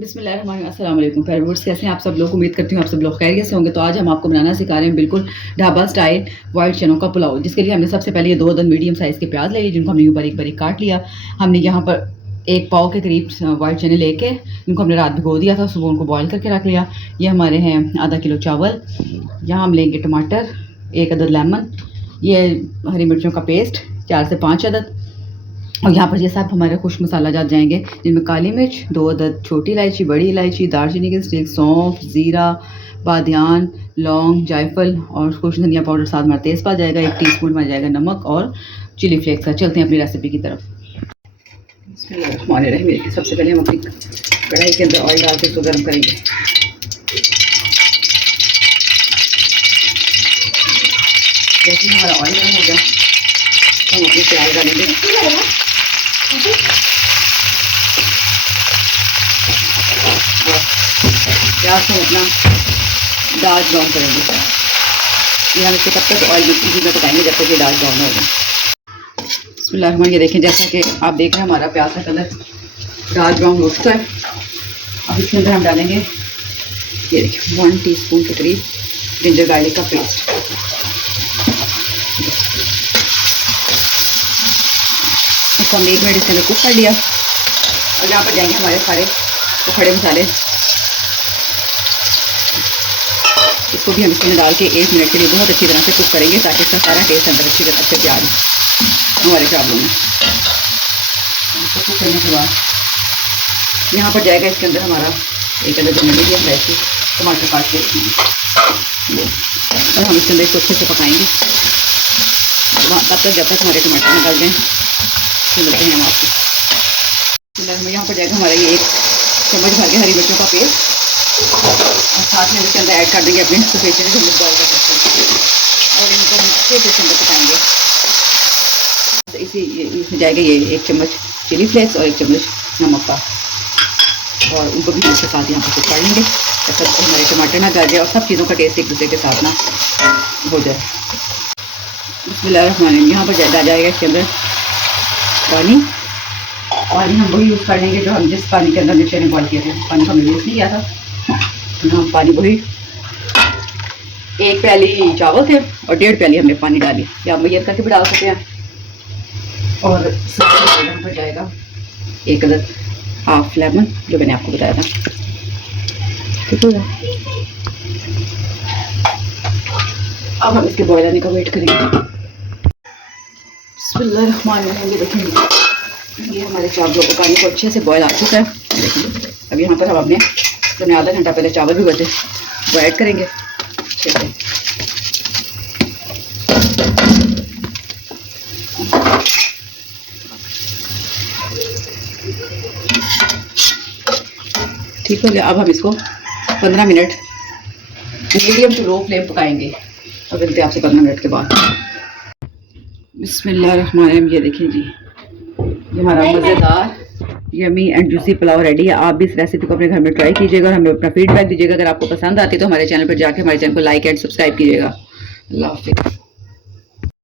बिस्मिल्लाहिर्रहमानिर्रहीम। अस्सलाम वालेकुम फेवरेट्स, कैसे हैं आप सब लोग। उम्मीद करती हूँ आप सब लोग खैरियत से होंगे। तो आज हम आपको बनाना सिखा रहे हैं बिल्कुल ढाबा स्टाइल वाइट चनों का पुलाव, जिसके लिए हमने सबसे पहले ये 2 अदद मीडियम साइज़ के प्याज ले लिए, जिनको हमने यूँ बारीक बारीक काट लिया। हमने यहाँ पर 1 पाव के करीब वाइट चने लेके इनको हमने रात भिगो दिया था, सुबह उनको बॉयल करके रख लिया। ये हमारे हैं आधा किलो चावल। यहाँ हम लेंगे टमाटर 1 अदद, लेमन, ये हरी मिर्चों का पेस्ट 4 से 5 अदद, और यहाँ पर ये सब हमारे खुश्क मसाला जात जाएंगे, जिनमें काली मिर्च 2 अदद, छोटी इलायची, बड़ी इलायची, दालचीनी के स्टिक, सौंफ, ज़ीरा, बादियान, लौंग, जायफल और कुछ धनिया पाउडर, साथ हमारा तेज़पात जाएगा, 1 टीस्पून में जाएगा नमक और चिली फ्लेक्स। चलते हैं अपनी रेसिपी की तरफ। सबसे पहले हम अपनी कढ़ाई के अंदर ऑयल डाल के इसको गर्म करेंगे। जैसे हमारा ऑयल गर्म हो गया हम अपनी प्याज डालेंगे। प्याज को अपना डार्क ब्राउन करेंगे। ये हम इसको तब तक ऑयल में पकाएंगे जब तक ये डार्क ब्राउन होगा। बिस्मिल्लाह, ये देखें जैसा कि आप देख रहे हैं हमारा प्याज का कलर डार्क ब्राउन हो चुका है। अब इसके अंदर हम डालेंगे, ये देखिए 1 टीस्पून के करीब जिंजर गार्लिक का पेस्ट। इसको हमने 1 मिनट इसके अंदर कुक कर लिया। और यहाँ पर जाएंगे हमारे सारे खड़े मसाले, इसको भी हम इसमें डाल के 1 मिनट के लिए बहुत अच्छी तरह से कुक करेंगे, ताकि इसका सारा टेस्ट अंदर अच्छी तरह से आ जाए हमारे चावलों में। इसको कुक करने के बाद यहाँ पर जाएगा इसके अंदर हमारा 1 अदद मीडियम साइज के टमाटर काट के, और हम इसके अंदर इसको अच्छे से पकाएंगे तब तक जब तक हमारे टमाटर निकल जाएँ। मिलते हैं हम आपको। यहाँ पर जाएगा हमारा ये 1 चम्मच भर के हरी मिर्चों का पेस्ट, और साथ में इसके अंदर ऐड कर देंगे अपने सफ़ेद चने जो बॉयल कर सकते हैं, और इनको हम अच्छे से इसके अंदर पकाएंगे। तो इसमें जाएगा ये 1 चम्मच चिली फ्लेक्स और 1 चम्मच नमक का, और उनको भी इसके साथ यहाँ पर कुक कर लेंगे जब तक हमारे टमाटर ना गल जाए और सब चीज़ों का टेस्ट एक दूसरे के साथ ना हो जाए। बिस्मिल्लाहिर्रहमानिर्रहीम। यहाँ पर जाएगा इसके अंदर पानी, पानी हम वही यूज़ कर लेंगे जो हम जिस पानी के अंदर जो चने बॉयल किए थे, पानी को हमने यूज़ नहीं किया था। हम पानी वही 1 प्याली चावल थे और 1.5 प्याली हमने पानी डाली, या हम ये करके भी डाल सकते हैं। और साथ पर जाएगा 1 अदद हाफ लेमन, जो मैंने आपको बताया था। ठीक हो गया। अब हम इसके बॉयल आने का वेट करेंगे। बिस्मिल्लाहिर्रहमानिर्रहीम। ये देखेंगे ये हमारे चावलों को पानी को अच्छे से बॉयल आ चुका है। देखिए अब यहाँ पर हम अपने तो आधा घंटा पहले चावल भी बचे वो ऐड करेंगे अच्छे से। ठीक हो गया। अब हम इसको 15 minute medium to low flame पकाएंगे, और मिलते हैं आपसे 15 मिनट के बाद। बिस्मिल्लाहिर्रहमानिर्रहीम। ये देखिए जी, ये हमारा मज़ेदार yummy and juicy pulao ready है। आप भी इस रेसिपी को अपने घर में ट्राई कीजिएगा और हमें अपना फीडबैक दीजिएगा। अगर आपको पसंद आती है तो हमारे चैनल पर जाके हमारे चैनल को लाइक एंड सब्सक्राइब कीजिएगा। अल्लाह हाफ़िज़।